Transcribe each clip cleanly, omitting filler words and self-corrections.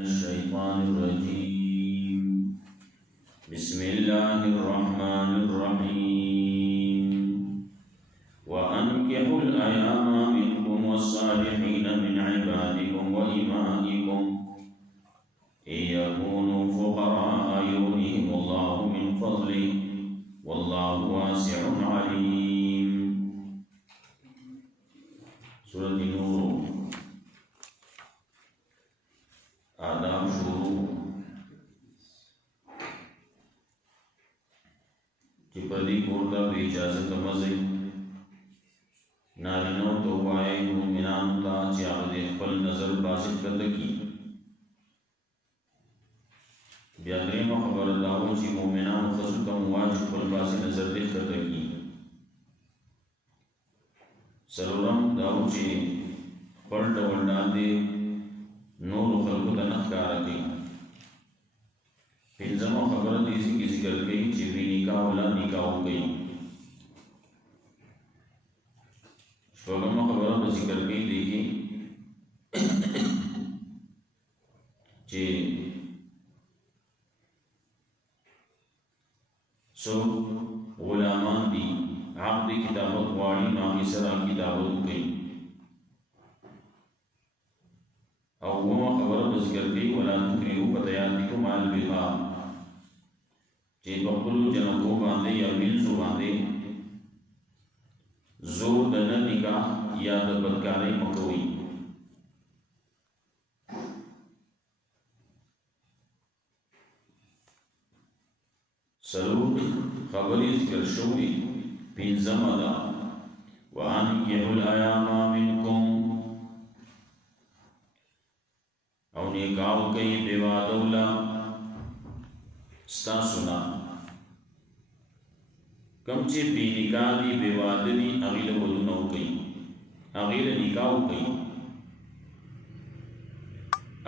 الشيطان بسم الله الرحمن الرحيم وأنكحوا الأيام منكم والصالحين من عبادكم وإمائكم إن يكونوا فقراء يغنيهم الله من فضله والله واسع عليم. سورة النور آداب شروع چې پردي کور ته بې اجازته مزئ نارینهو ته ووایئ مؤمنانو ته چې هغه د خپل نظر باسط کته کي. بیا درېیمه خبره دا وه چې مؤمنانو ښځو ته مو وایي چې خپل باسط نظر دې کته کي. څلورم دا و چې خپل ډول ډاندې نورو خلکو ته نه ښکاره کوي. پنځمه خبره دې کې ذکر کوي چې بې نکاح ولا نکاح وکړي. شپږمه خبره به ذکر کوي دې کې چې څوک غلامان دي عقد کتابت غواړي نو هغې سره کتابت وکړي. او اومه خبره به ذکر کوي ولا تکرهوا فتياتکم علی البغاء چې په خپلو جنکو باندې یا مینځو باندې زور د نه نکاح یا د بدکارۍ مه کوئ. څلور خبرې ذکر شوې. پنځمه ده وانکحوا الایام منکم او نکاح وکړئ بېواده ولا ستاسو نه. کوم چې بې نکاح دي بېواده دي هغې له ودونه وکړئ، هغې له نکاح وکړئ.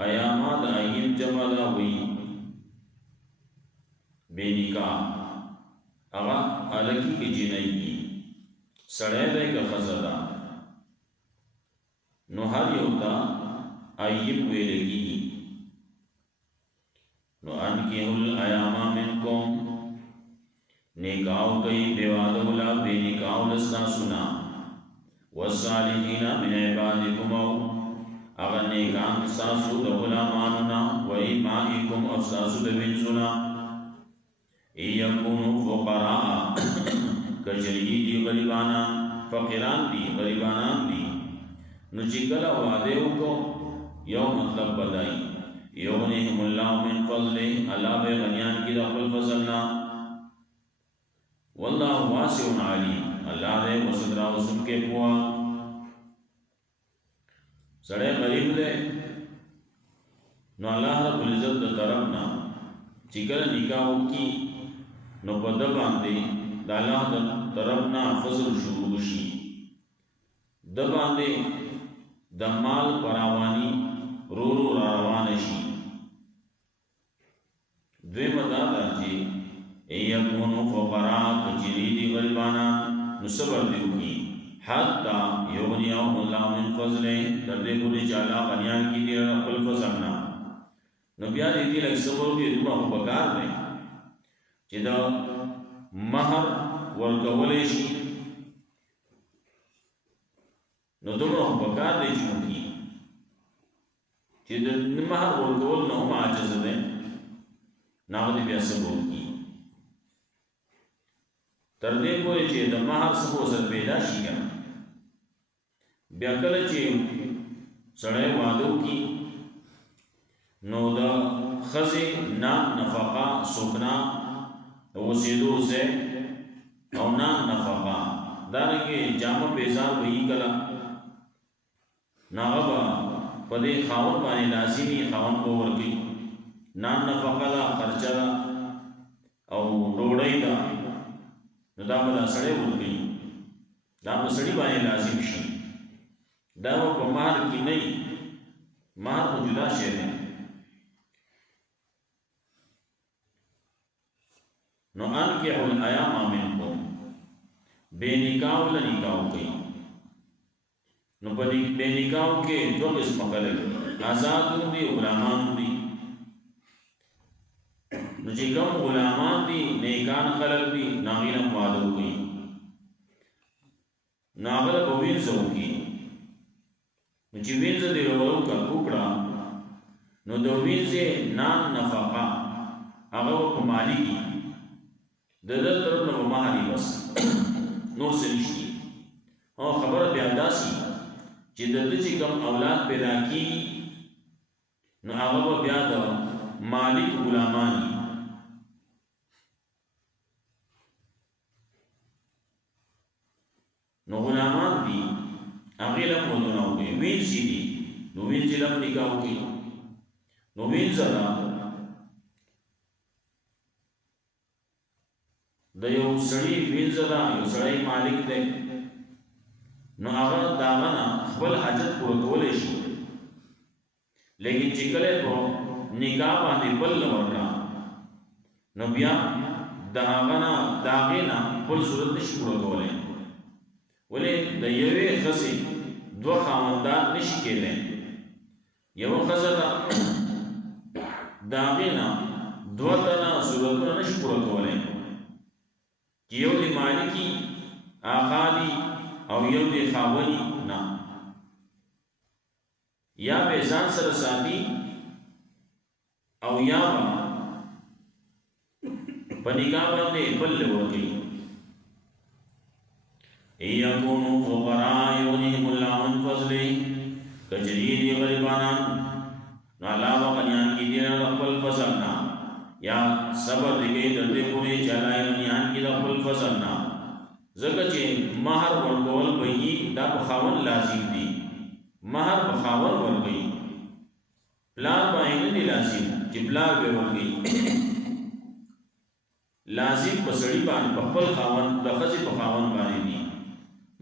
ایاما د ایم جمع ده وایي بې نکاح هغه هلکي کې جنۍ دي سړی دی که ښځه ده نو هر یو ته ایب ویل کېږي. نو انکحوا الایام منکم نکاح وکړئ بېواده ولا بې نکاح ولا ستاسو نه والصالحین من عبادکم او هغه نیکان ستاسو د غلامانو نه و ایمائکم او ستاسو د وینځو نه ان یکونوا فقراء کچرې دي غریبانان فقیران دي غریبانان دي نو چې کله واده وکړو یو مطلب بدای یغنیهم الله من فضله الله به غنیان کی د خپل فضل نه والله واسع علیم الله دې وسع را وسع کې پوا. سړی غریب دی نو الله رب العزت د طرف نه چې کله نکاح وکړي نو په ده باندې د الله د طرف نه فضل شروع شي، د باندې د مال فراوانی رو رو را روان شي. دویمه دا ده چې ان یکونوا فقراء کچرې دي غریبانان نو صبر دې وکړي حتی یغنیهم الله من فضله تر دې پورې چې الله غنیان کړي دي خپل فضل نه. نو بیا دې کې لږ صبر وکړي دومره خو پکار دی چې د مهر ورکولی شي نو دومره خو پکار دی چې وکړي چې د مهر ورکول نه هم عاجز دی نه هغه دې بیا صبر وکړي تر دې پورې چې د مهر څه وزر پیدا شي که نه. بیا کله چې سړی واده وکړي نو د ښځې نان نفقه سکنا اوسېدو ځای او نان نفقه دارنګې جامه پیزار وهي کله نو هغه به په دې خاوند باندې لازمي خاوند به ورکوي. نان نفقه ده خرچه ده او ډوډۍ ده نو دا به دا سړی ورکوي، دا به سړي باندې لازم شي. دا به په مهر کې نه وي، مهر خو جدا شی دی. نو انکحوا الایام منکم بے نکاح ولا نکاح وکړئ. نو په بے نکاح کې دوه قسمه خلک آزاد دي غلامان دي. نو چې کوم غلامان دي نیکان خلق دي ناغي نه واده کوي ناغله به وینځو کی نو چې وینځ دی ورو کا وکړه نو د وینځه نان نفقه هغه په مالی کی د دې طرف نه مهاري بس نور څه نشي او خبره بیا داسي چې د دې چې کوم اولاد پیدا کی نو هغه بیا د مالک غلامان نو غلامان دي هغه له مونږ نه وي وینځي دي نو وینځي له نکاح کوي نو وینځه د یو سړي وینځه یو سړی مالک دی نو هغه داغه خپل حاجت پوره کولای شي لیکن چې کله په نکاح باندې بل ورکړه نو بیا داغه نه خپل صورت نشي پوره کولای ولې د یوې خزې دوه خاوندان نشي کېدای یو خزه داغه نه دوه تنه صورتونه نشي پوره کولای یو دی مالکی آقا دی او یو دی خاونی نا یا به ځان سره ساتي او یا په نکاح باندې بل ورکی ایکونو فقراء یغنیهم الله من فضله کجری دی غریبانان نو الله وقنیان کی دی خپل فضل نا یا صبر دې د دې پوری چلای نیان کې د خپل فضل نا زکه چې مہر ورکول وي دا په خاون لازم دي مہر په خاون ورکي پلان باندې نه لازم چې پلان به ورکي لازم په سړي باندې په خپل خاون د خزي په خاون باندې دي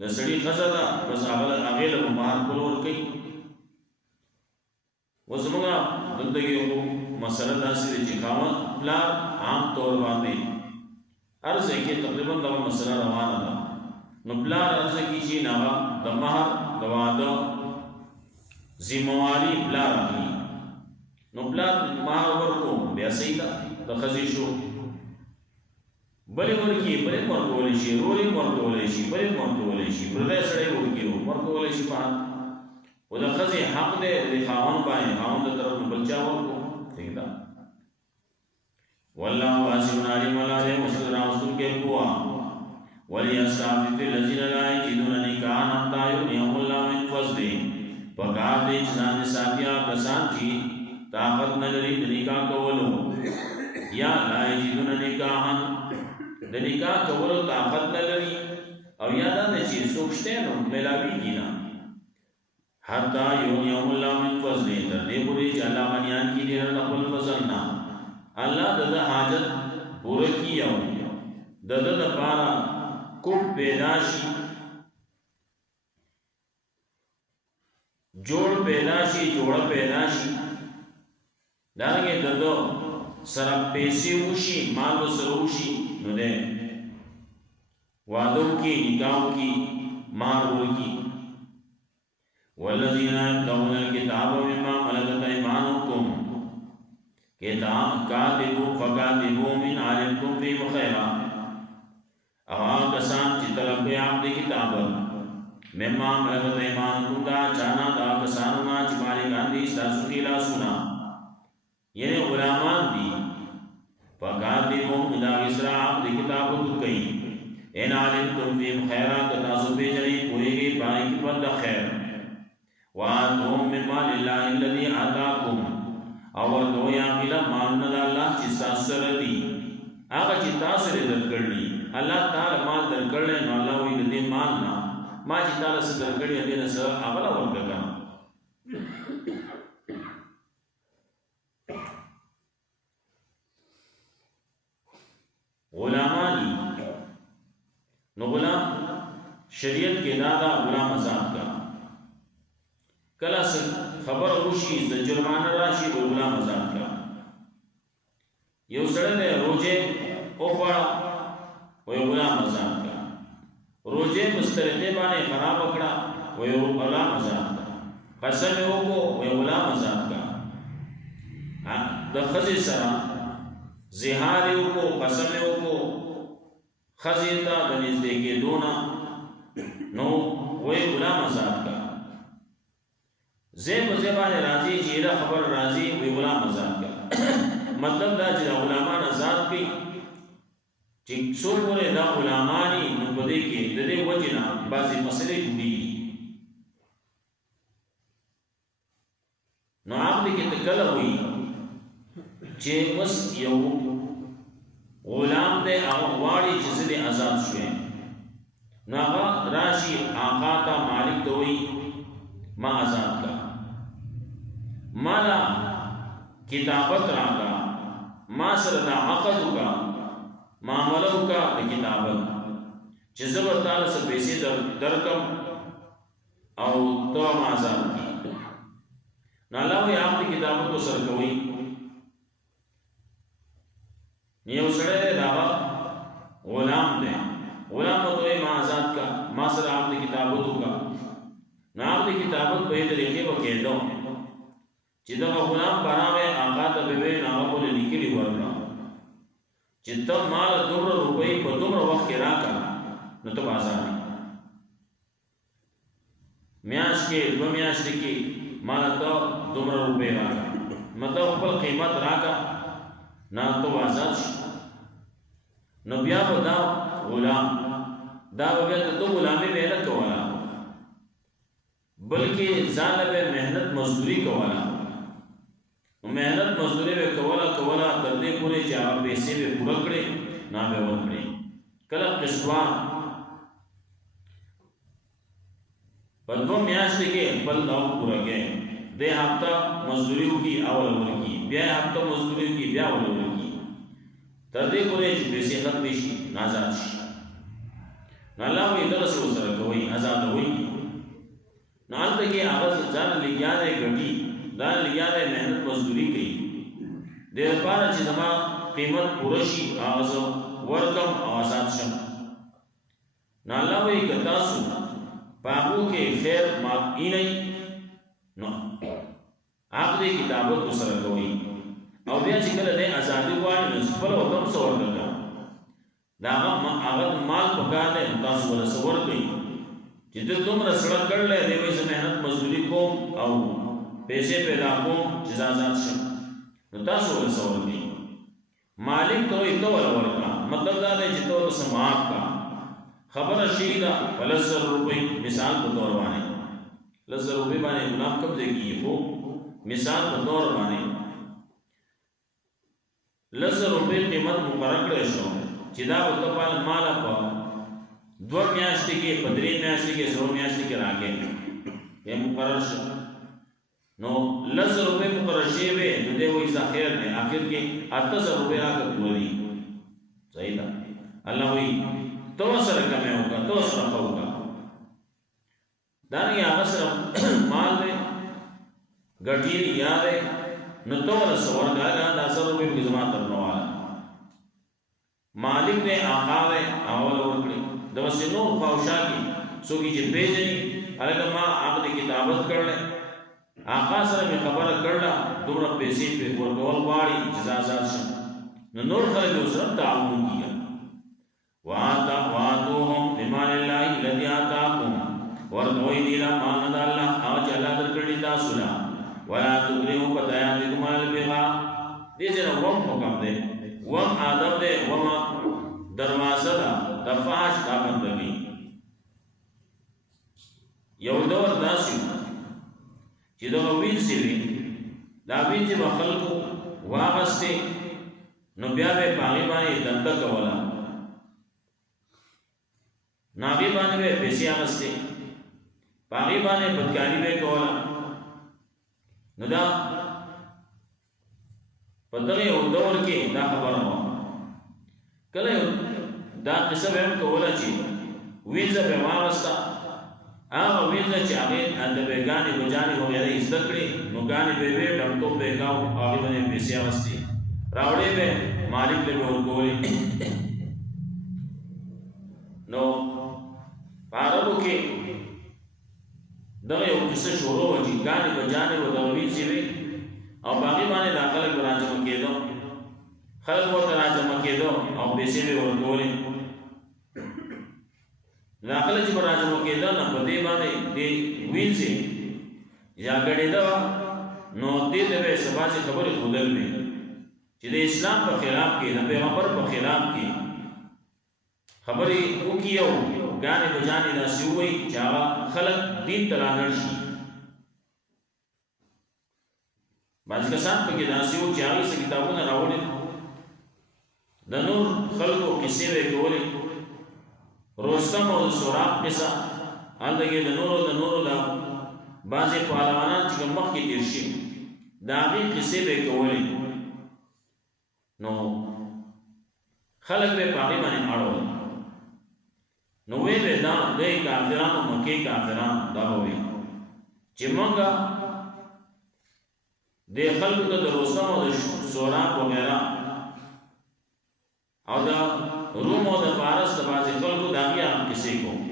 د سړي خزه دا بس هغه له مہر کول ورکي وزموږه دلته یو مسله داسې چې خاون پلان عام طور باندې ارزه کې تقریبا دا مسله روانه ده نو پلان ارزه کې چې نه د مہر د واده ذمہواری پلان راغلی نو پلان مہر ورکو بیا صحیح ده د خزي شو بلې ورکی بلې ورکول شي رولې ورکول شي بلې ورکول شي پردې سره ورکی ورکول شي په او د خزي حق دې د خاون باندې خاون د طرف بچا ورکو ٹھیک ده والله واسع علیم ولا يمسد راستم کے قوا وليستعفف الذين لا يجدون نكاحا حتى يغنيهم الله من فضله پکار دې چې ځان ساتیا کسان چې طاقت نه لري د نکاح کولو یا لا يجدون نکاحا د نکاح کولو طاقت نه لري او یا دا چې سوچته نو ملاویږي نه حتى يغنيهم الله من فضله تر دې پورې چې الله باندې کی دې نه خپل فضل نه الله د حاجت پوره کیو د لپاره کو پیدا شي جوړ پیدا شي جوړ پیدا شي داګه ددو سره پیسې وشي مال سره وشي نو دې وادو کې نکاح کې مار ورکی والذین يتقون الكتاب مما ملكت ايمانكم کتاب کاتبوا فکاتبوا من علمتم فيه خيرا اوا کسان چې طلب یې عام دي کتاب مما ملکت ایمانکم دا چانا دا کسانو نا چې مالکان دي تاسو کې لا سنا یعنی غلامان دي فکاتبوا دا اسرا عام دي کتاب تو کوي ان علمتم فيه خيرا تاسو به جری کوئی پای کې بند خیر واتهم مما لله الذي آتاكم اور دو یا ملا مال نه الله چې تاسو سره دي هغه چې تاسو لري درکړي الله تعالی مال درکړل نو الله وی دې مال نه ما چې تعالی سره درکړي دې نه سره هغه ورکړه غلامانی نو غلام شریعت کې دا غلام آزاد کا کله خبر وشي د جرمانه راشي د غلام آزاد کا یو سره روزه او پړه وې غلام آزاد کا روزه مسترته باندې خراب کړه وې غلام آزاد کا قسم وکړو وې غلام آزاد کا د خزي سره زهار یو کو قسم یو کو خزیتا د نږدې کېدو نه نو وې غلام آزاد کا زه په ځبانه راځي چې دا خبر راځي وې غلام آزاد کا مطلب دا چې غلامان آزاد کړي چې څو پورې دا غلامانی نو په دې کې د دې وجنه بعضي مسلې جوړي نو عقد کې تکله وي چې مس یو غلام دې هغه واړي چې دې آزاد شوی نو هغه راشي آقا تا مالک ته وي ما آزاد کا مالا کتابت راغا ما سره دا عقد کا معاملو کا د کتابت چې زبر تعالی سره پیسې درکم او تو ما آزاد کی نو الله وی عقد کتابت سره کوي نیو سره دا غلام دی غلام ته ما آزاد کا ما سره عقد کتابت کا نو عقد کتابت په دې طریقې وکړو چې دا غلام براوي آقا ته به نه غوړي لیکلي ورنه چې ته مال دومره روپۍ په دومره وخت کې راکړه نو ته آزاد میاش کې دو میاش کې مال ته دومره روپۍ راکړه مطلب خپل قیمت راکړه نه ته آزاد شې نو بیا به دا غلام دا بیا ته غلامي به نه کوله بلکې ځان به مهنت مزدوري کوله مهنت مزدوري به کوله تر دې پورې چې هغه پیسې به پوره کړي نه به ورکړي کله قصوا په دوه میاشتې کې خپل دا پوره کړي د هفته مزدوري وکي اول ورکی بیا هفته مزدوري وکي بیا اول ورکی تر دې پورې چې پیسې ختم شي آزاد شي نه الله وی درس سره کوي آزاد وي نه البته کې هغه ځان لګیاله غټي دا لګیاله مهنت مزدوري کوي د لپاره چې زما قیمت پوره شي هغه ورکم او آزاد شم نه الله وی کتا سو پاغو کې خیر ما نه نو عقد کتابت سره کوي او بیا چې کله د ازادي غواړي نو خپل وطن څور کړه دا هغه مال پکار دی تاسو ول څور کوي چې د دومره سره کړل دی وې مهنت مزدوري کوم او پیسې پیدا کوم چې آزاد شم نو تاسو ول څور کوي مالک ته یې تو ورکړه مطلب دا دی چې تو سماعت کا خبر شي دا ولسر روپۍ مثال په تور باندې لزر روپۍ باندې غلام قبضه کیږي خو مثال په تور باندې لزر روپۍ قیمت مقرر کړی شو چې دا په خپل مال په دو میاشتې کې په درې میاشتې کې سرو میاشتې کې راګي یې مقرر شو نو لزر روپۍ مقرر شي وي نو دې وایي ځاخر نه اخر کې 8000 روپۍ راکړي صحیح ده الله وایي تو سره کمه ہوگا تو سره ہوگا دانی هغه سره مال دې غټي یاره نو تو له سوال دا د اثر په جمع ترنو والا مالک دې آقا دې اول ورکړي د وسینو فوشا کی سوګي چې پیژني هغه ما عقد کتابت کړل آقا سره می خبره کړل دومره پیسې په ورکول غواړي جزا آزاد شي نو نور خلک سره تعاون کیږي واتوهم بمال الله الذي آتاكم ورتوي دي لا مان الله او چلا درکړی تاسو لا ولا تکرهوا فتياتكم على البغاء دې چې وم حکم دی وم آدم دی وم دروازه دا دفاش دا بندوي یو دور داسي چې دا وین سی وی دا وین چې خلکو واغسته نو بیا به پاغي باندې دنده کولا نابی باندې به پیسې اغسته پاغي باندې بدکاری به کولا نو دا پدغه یو دور کې دا خبره وه کله دا قصه به هم کوله چې ویزه به واغسته هغه ویزه چې هغه د بیگانی بجانی وغیره زده کړي نو ګانې به وې ډمټو بیگاو هغه باندې پیسې اغستې راوړې به مالک له ورکولې نو عربو کې دغه یو کیسه شروع و چې ګانې بجانې و د ویزې وي او باقي باندې داخله راځم کېدو خلق ورته راجمع کېدو او پیسې به ورکولې. دا کله چې راجمع کېدو نه په دې باندې دې وینځي یا ګډېدا نو دې ته به سبا چې خبرې خودل وي چې د اسلام په خلاف کې د پیغمبر په خلاف کې خبرې وکيو غانې بجانې داسې وي چې هغه خلق دین ته راغړ شي. بعض کسان په کې داسې وو چې هغه څه کتابونه راوړي د نور خلقو کیسې به کولې. رستم او سوراق قصه هلته د نورو د بعضې پهلوانان چې مخکې تېر شي د هغې قصې به کولې. نو خلق به په هغې باندې اړول نو وی به دا د کافرانو مکې کافران دا به وي چې موږ د خلکو ته د رستم او د سوراق وغیره او د روم او د فارس د بعضې خلکو د هغې هغه قصې کوو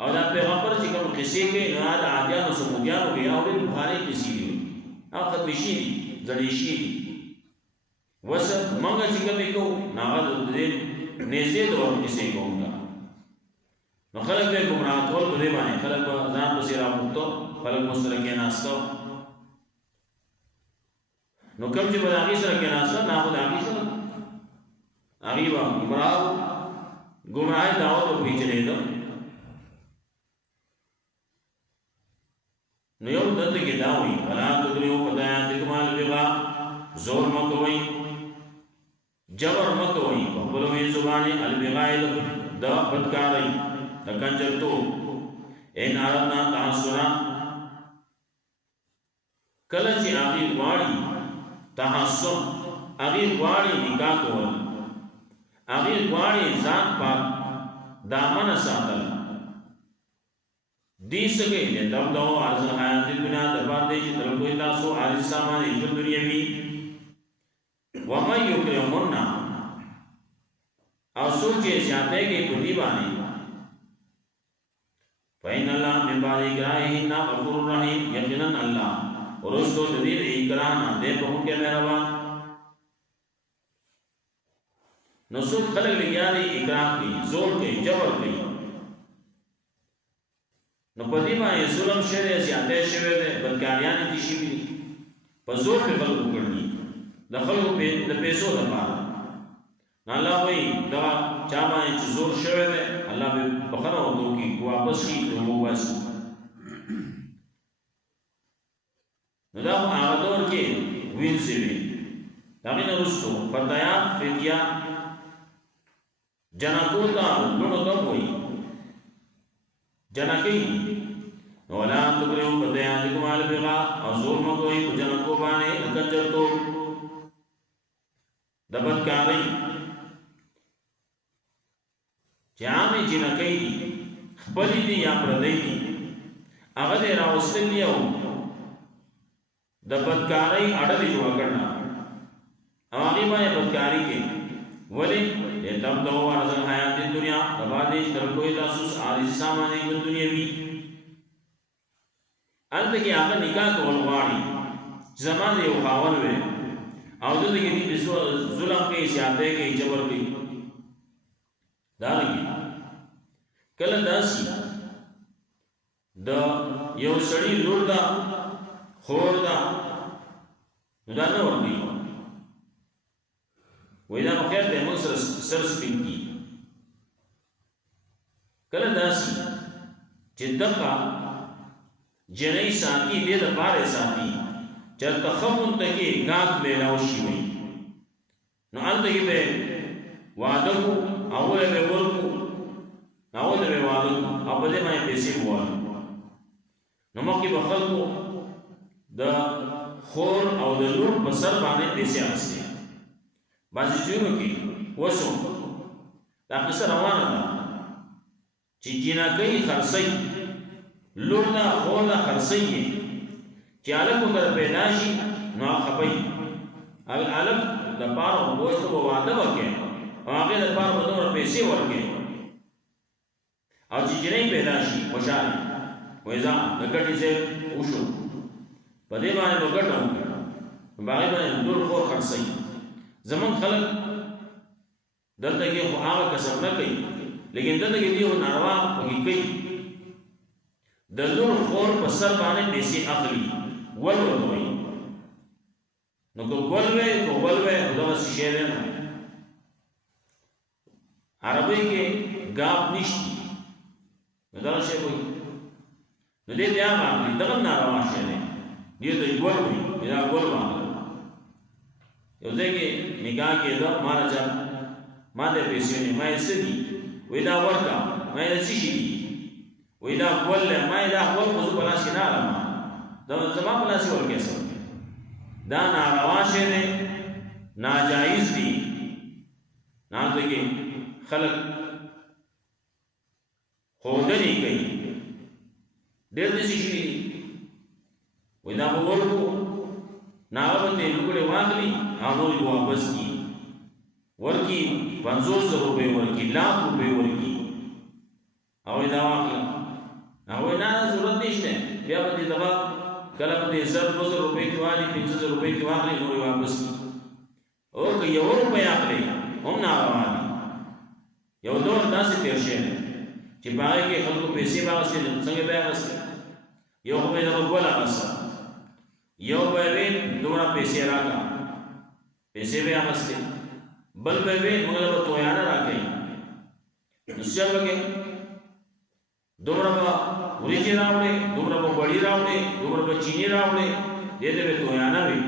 او دا پیغمبر چې کوم قصې کوي نو هغه د عادیانو سمودیانو کې او ډېرې پخوانۍ قصې دي هغه ختمې شي دي زړې شي دي. وس موږ چې کومې کوو نو هغه د دې نږدې دور قصې کوو. نو خلق به ګمراه کول په دې باندې خلق به ځان پسې راوړتو خلق مو سره کېناستو. نو کوم چې به د هغې سره کېناسته نه خو د هغې سره هغې به ګمراهۍ دعوت به پرې چلېده. نو یو دلته کې دا وایي ولا تکرهوا فتياتکم علی البغاء زور مه کوئ جبر مه کوئ په خپلو منځو باندې البغاء د بدکارۍ د کنجرتوب ان اردنا تحصنا کله چې هغې غواړي تحصن هغې غواړي نکاح کول هغې غواړي ځان پاک دامنه ساتل دی سکے نے تب دو عرض حیات دنیا دفار دے چی طلب کوئی تاسو عرض سامان ایشن دنیاوی وَمَنْ يُكْرِمُنَّ او سوچے زیادے کے پتیبانی فَإِنَّ اللَّهَ مِنْ بَعْدِ إِكْرَاهِهِنَّ غَفُورٌ رَحِيمٌ یقیناً اللہ رستو تدیر اکراہنا دے بہن کے مہربان. نسوک خلق لگیا دی اکراہ کی زور کی جبر کی نو په دې باندې ظلم شوی دی زیاتی شوی دی بدکاریانې دي شوي دي په زور پې خلکو کړي د خلکو د پیسو دپاره. نو الله وایي دغه چا باندې چې زور شوی دی الله به بخښنه ورته وکړي واپس شي نو وباسي. نو دا خو هغه دور کې وینځې وي. د هغې نه وروستو فتیان فتیا جنکو ته لوڼو ته وایي جنکی ولا تکرهوا فتياتکم علی البغاء او زور مه کوئ په جنکو باندې د کنجرتوب د بدکارۍ چې عامې جنکۍ دي خپلې دي یا پردۍ دي هغه دې راوستلي او د بدکارۍ اډه دې جوړه کړله او هغې باندې بدکاري کوي. ولې لتبتغوا عرض الحیات الدنیا دبا دې تر کوئی تاسو عارض سامان د دنیاوي هلته کې هغه نکاح کول غواړي چې زما د یو خاوند وی او دلته کې دې ظلم کوي زیاتی کوي جبر کوي. دارنګې کله داسې د یو سړي لور ده خور ده نو دا نه ورکوي وی دا مخیر دی موږ سر سپین کی. کله داسې چې دغه جنۍ ساتي دې دپاره ساتي چې هلته ښه منطقې ګاک میلاو شي وي نو هلته کې به واده کړو هغوی به ورکړو هغوی ته به واده کړو او په دې باندې پیسې به ووایو. نو مخکې به خلکو د خور او د لور په سر باندې پیسې اخیستې. بعضې ځایونو کې وسو دا قصه روانه ده چې جینکۍ خرڅوي لور ده خور ده خرڅوي یې چې هلک ورته پیدا شي نو هغه خپوي هلک دپاره وسته به واده وکړي او هغې دپاره به دومره پیسې ورکړي او چې جنۍ پیدا شي خوشحاله وایي ځه د ګټې ځای وشو په دې باندې به ګټه وکړي نو په هغې باندې لور خور خرڅوي زمون خلک دلته کې خو هغه کسب نه کوي لیکن دلته کې دی ناروا کوي د لور خور په سر باندې پیسې اخلي ولول وي نو کوولوي دغه شی دی عربی کې غاب نشته دا شی وي نو دې بیا باندې دغه ناروا شی دی دې ته ګوروي دا ګوروا یو ځکه نگاه کې دا مارجا ما دې پیسې نه مې سدي وې دا ورکا مې څه شي وې دا کول مې دا خپل خو په لاس کې نه علم دا زما په لاس ورکې سو دا ناروا شی دی ناجایز دی نه دغه خلق خودنی کوي ډېر دې شي وې دا ورکو ناغه ته لګړې واغلي هغه یې واپس کی ورکی 500 روپے ورکی लाख روپے ورکی او دا واغلي او نه ضرورت نشته بیا به دې دوا کله به 100 روپے کې والی 500 روپے کې واغلي نو واپس کی او که یو روپے اخلي هم نه رواني یو دور داسې تیر شي چې باغ کې خلکو پیسې واغستې څنګه به واغستې یو به د وګول اغسته یو به دومره پیسې راکا پیسې به واغستې بل به موږ له تویانه راکې نو څه وکړي دومره ورېږي راوړې دومره وړي راوړې دومره چینی راوړې دې دې تویانه وي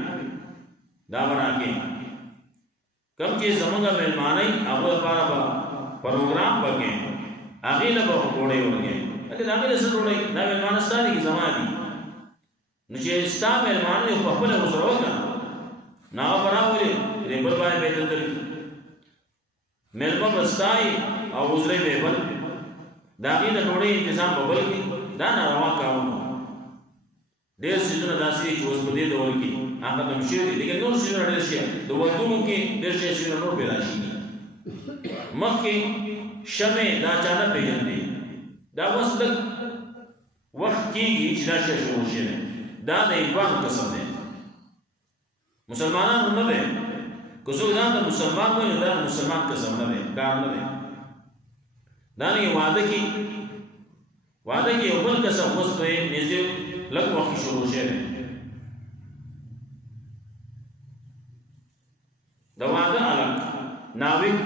دا ورکې کم چې زمونږ مېلمانای هغه لپاره پروګرام وکړي هغه له به وړي ورګي اګه هغه له سره وړي دا مېلمان ستاسو کی زمادي نو چې ستاسو مېلمان یو په خپل وسره وکړه نا براولې دې بل باندې به دل مېلمه بستای او وزرې به بل دا غي د ټوړې تنظیم ببل کی دا ناروا کارونه ډېر سيزونه داسې چې اوس په دې ډول کې هغه تم شي دي لیکن نور سيزونه ډېر شي د وټونو کې ډېر شي سيزونه نور پیدا شي مخکې شمه دا چانه پیژندې دا اوس د وخت کېږي چې دا شی شروع شي دا د ایمان قسم دی مسلمانانو نه ده که څوک ځان ته مسلمان وایي دا مسلمان قسم نه دی کار نه دی دا نه وعده کې یو بل قسم اوس په نږدې لږ وخت شروع شي دا وعده الګ ناویک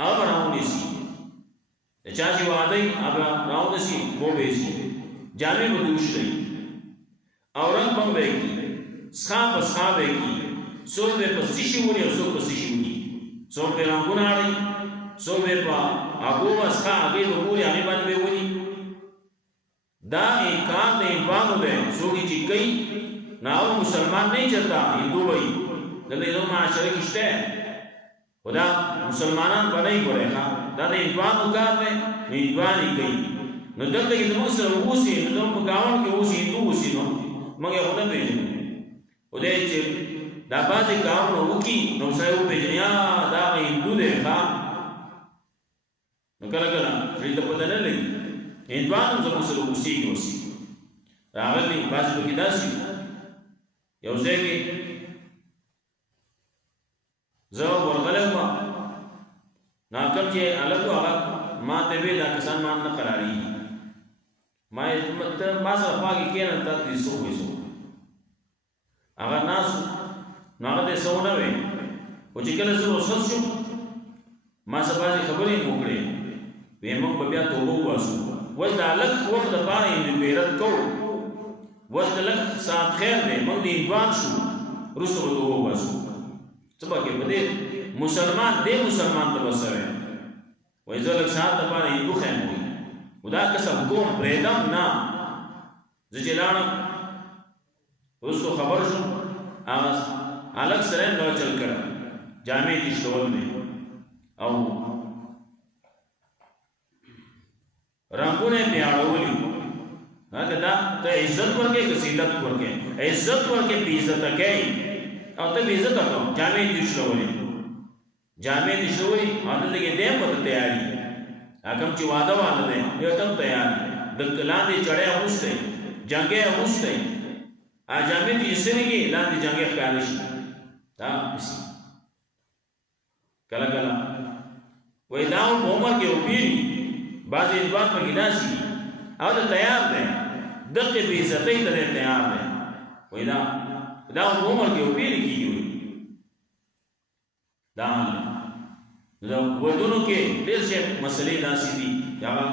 هغه راونی سي چا چې وعده هغه راونی سي مو به سي جامې به دوشري او رنگ بم به کی څخه به کی سو به پسې شي ونی او سو پسې شي ونی سو به رنگونه اړي سو به په هغه واسخه هغه وګوري هغه باندې ونی دا کار نه وانه ده سوګي چې کوي ناو مسلمان نه چتا هندو وای دغه یو معاشره کې شته خدا مسلمانان باندې ګوري ها دا د ایوانو کار نه ایواني کوي نو دلته کې موږ سره ووسی نو په گاون کې ووسی تو ووسی نو موږ یو نه پیژنو او دې چې دا باندې کارونه وکي نو ځای په پیژنیا دا هندو ده ها نو کله چې ته په دنه لګي هندوانو زموږ سره ووسی راغلي باز په کې داسي یو ځای کې زه ورغلم ناکم چې الګو هغه ما ته وی دا کسان مان نه قراري ما ته ما سره پاګه کېنه ته دې سو هغه ناس هغه ته سونه وي او چې کله زه وسوس شم ما سبا خبرې وکړې وې موږ بیا توبه واسو وځ د الګ وخت د پاره دې بیرت کو وځ د لک سات خیر دې موږ دې انوان شو رسو توبه واسو سبا کې بده مسلمان دې مسلمان ته وسره وای زلک سات د پاره یو خیم وي خدا قسم کوم پرېدم نه زجلان اوسو خبر شو اواز الګ سره نو چل کړه جامع دي شتول نه او رنگونه پیاړولې هغه دا ته عزت ورکې کسیلت ورکې عزت ورکې بی عزت کوي او ته بی عزت کړو جامع دي شتولې جامع دي شتولې هغه دې دې په تیاری هغه چې واده ده یو تم تیار د لاندې چړې اوسته جنگه اوسته ا جامع دي سرګي لاندې جنگه ښکار شي دا کله کله وای دا عمر کې وپیری بعضې ځوان پکې ناسي او ته تیار دی دغه بې عزتۍ ته دی تیار دی وای دا عمر کې وپیری کېږي دا حال د ودونو کې ډېر شی مسلې داسې دي هغه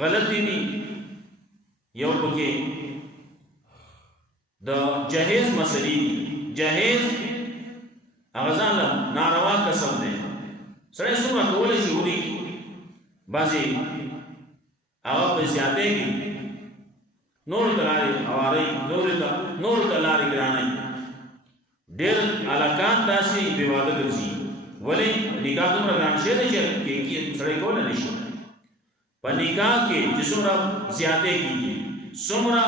غلطې دي یو پکې د جهیز مسلې دي جهیز هغه ځان له ناروا کسب دی سړی څومره کولی شي ولیکي بعضې هغه په زیاتۍ کې نورو ته لارې هواروي نورو ته لارې ګرانوي ډېر هلکان داسې بې واده ګرځي ولې نکاح دومره ګران شی دی چې سړی کولی نه شي په نکاح کې چې څومره زیاتې کېږي څومره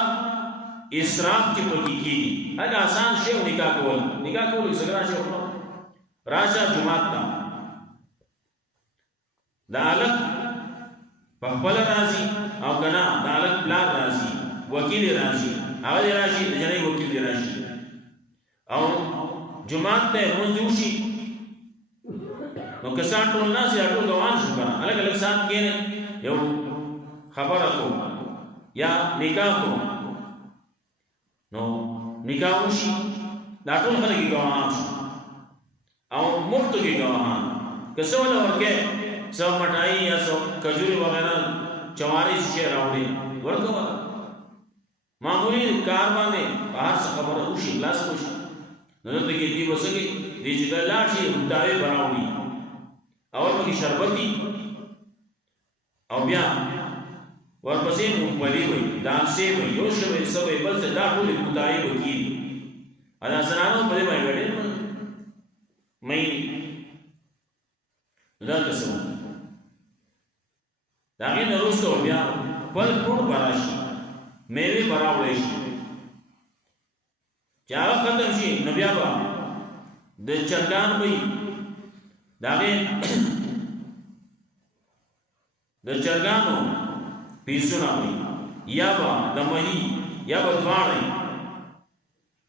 اسراف چې پکې کېږي هغه آسان شی و نکاح کول څه ګران شی وکړو راشه جومات ته د هلک پخپله راځي او که نه د هلک پلار راځي وکیل یې راځي هغه دې راشي د جنۍ وکیل دې راشي او جماعت ته لمونځ وشي نو کسان ټول ناست یا ټول روان شو که نه هلک هلک سات کښېنئ یو خبره کو یا نکاح کو نو نکاح وشي دا ټول خلک یې ګواهان شو او مفتو کې ګواهان که څه وله ورکې څه مټایي یا څه کجوري وغیره چوارې شیشې راوړې ورکوه معمولی کار باندې په هر څه خبره وشي خلاص وشي نو دلته کې دې به څه کوي دې چې کله لاړ شي روتاوې به راوړي اول پکې شربتي او بیا ورپسې مونګفلي وي دانسې وي یو شی وي څه وي بل څه دا ټولې روتاوې به کېږي دا زنانو په دې باندې ګډې مې دا څه و د هغې نه وروسته بیا پل فروټ به راشي میوې به راوړی شي چې هغه ختم شي نو بیا به د چرګان وي د هغې د چرګانو پیسونه وي یا به د مهي یا به دواړه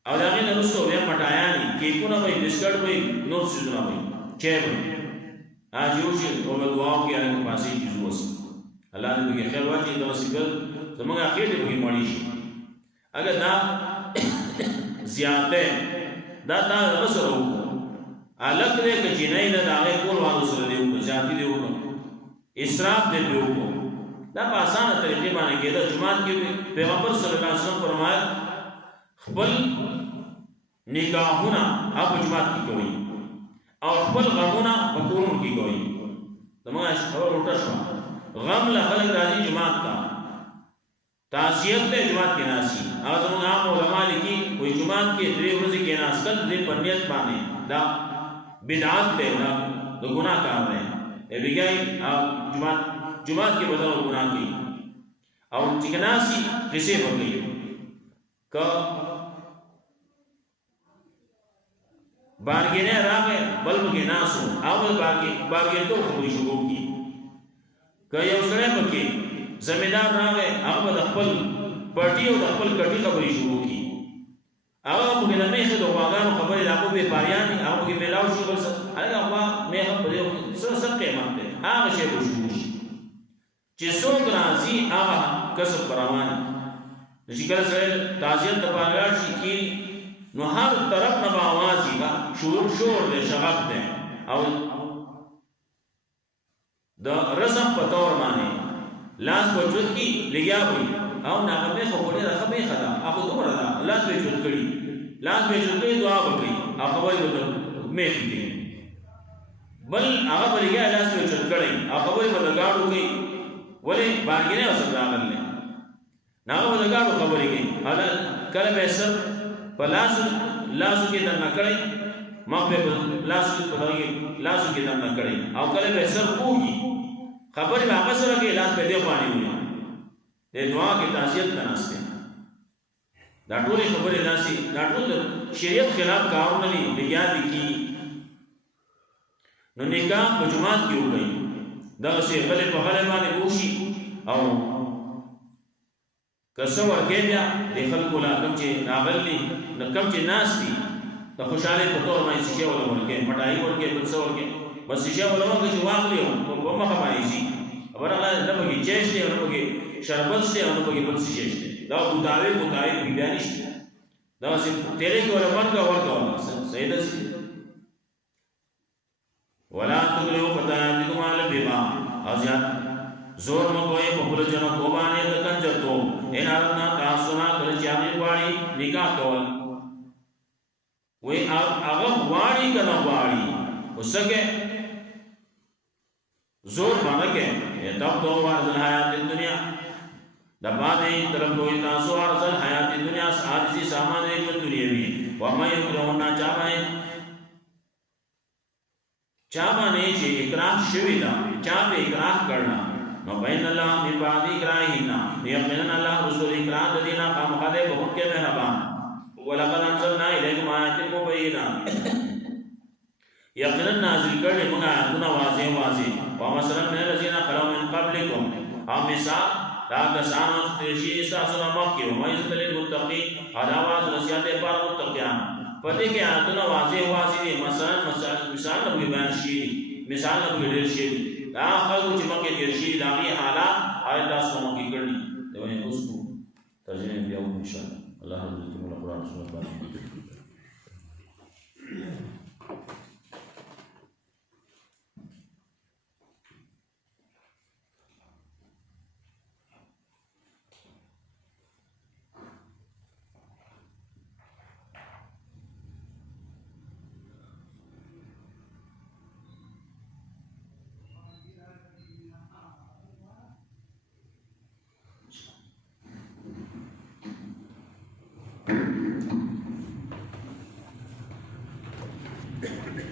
او د هغې نه وروسته بیا مټایانې کیکونه وي بسکټ وي نور څیزونه وي چای وي جوړ شي او به دعاو کې هغې پاسې چیز وسي الله دې پکې خیر واچوي دغسې ګل زموږ خېټې پکې مړې شي اگر دا زیاتی دا تا هغه سره وکړو هلک دی که جینۍ ده د هغې کور والو سره دې وکړو زیاتي دې وکړو اسراف دې پرې وکړو دا په اسانه طریقې باندې کېده جومات کې پیغمبر صلی الله علیه وسلم فرمایل خپل نکاحونه هغه په جومات کې کوئ او خپل غمونه په کورونو کې کوئ زموږ خبره الټه شوه غم له خلک راځي جومات ته تعصیت ته جومات کې ناستي هغه زموږ عام علما لیکي وایي جومات کې 3 ورځې کېناستل دې په نیت باندې دا بدعت دی دا د ګناه کار دی بګای جومات کې بدل ګناه کوي او چې کېناستي قصې به کوي که بارګینه راغی بل پکې ناستو هغه بارګېدو خبرې شروع کړي که یو سړی پکې زمیندار راغی هغه به د خپل پټي او د خپل کټي خبرې شروع کړي هغه پکې د میخې د غواګانو خبرې د هغو بېپاریان دي هغه پکې میلاو شي بل څه هلکه غوا میخه په دې څه قیمت دی هغه شی به شروع شي چې څوک راځي هغه کسب به روان وي چې کله سړی تعزیت دپاره لاړ شي کښېني نو هر طرف نه به آواز وي شور دی شغب دی او د رسم په طور باندې لاس به چود کړي لګیا وي او هغه میخه خو ډېره ښه میخه ده هغه دومره ده لاس به یې چود کړي دعا به کوي او خبرې به د میخې کوي بل هغه به لګیا لاس به یې چود کړی او خبرې به د ګاډو کوي ولې بارګینې ورسره راغلی نه هغه به د ګاډو خبرې کوي کله به یې سر په لاسو کې دننه کړی مخ به لاسو کې دننه کړی او کله به سر کوږي خبرې به هغه سره کوي لاس به دې خوا نیولي د دعا کې تعزیت ته ناست دی دا ټولې خبرې داسې دا ټول د شریعت خلاف کارونه دي لګیا دي کېږي نو نکاح په جومات کې وکړئ دغسې غلې په غلې باندې وشي او که څه ورکې بیا د خلکو لا کوم چې راغلي نو کوم چې ناست دي د خوشاله په تور باندې شیشه ولا ورکه مټای ورکه بل څه ورکه بس شیشه ولا ورکه چې واخلې او په مخه باندې شي خبره نه بګي چیش دی نه بګي شربت دی نه بګي بل څه شي دا بوتاوي بیان شي دا چې تیرې کې ولا ورکه سید سي ولا تغلو فتاتكم على بما ازيات زور مکوئے بخل جنو کوبانے د کنجر تو ان ارنا تاسنا کل چاوی واڑی نکاح کول وی اغه واڑی کنا واڑی وسکه زور باندې تب تو ورزل حیات دنیا دبانے طرف کوئی تاسو ورزل حیات دنیا عارضی سامان ایک دنیاوی وما یکرهنا چاہنے چې اکراه شوی دا چا به اکراه کرنا نو بین الله من بعد اکراهنا یقینا الله رسول اکراه د دینه خامخاله بہت کے مہربان ولقد انزلنا الیکم آیات مبینات یقینا نازل کړي موږ آیاتونه واضح او مثلا من الذين خلو من قبلكم او مثال دا کسانو چې تاسو نه مخکې او مې ذل المتقین علاوه نصیحت پر متقین پدې کې آیاتونه واضح دي مثلا مثال نو بیان شي مثال نو ډېر شي دا خلکو چې مکه کې شي دا غي حالات آیات تاسو مو کې کړني دا ونه اوس کو ترجمه بیا ان شاء الله الله دې موږ قرآن سنت باندې Thank you.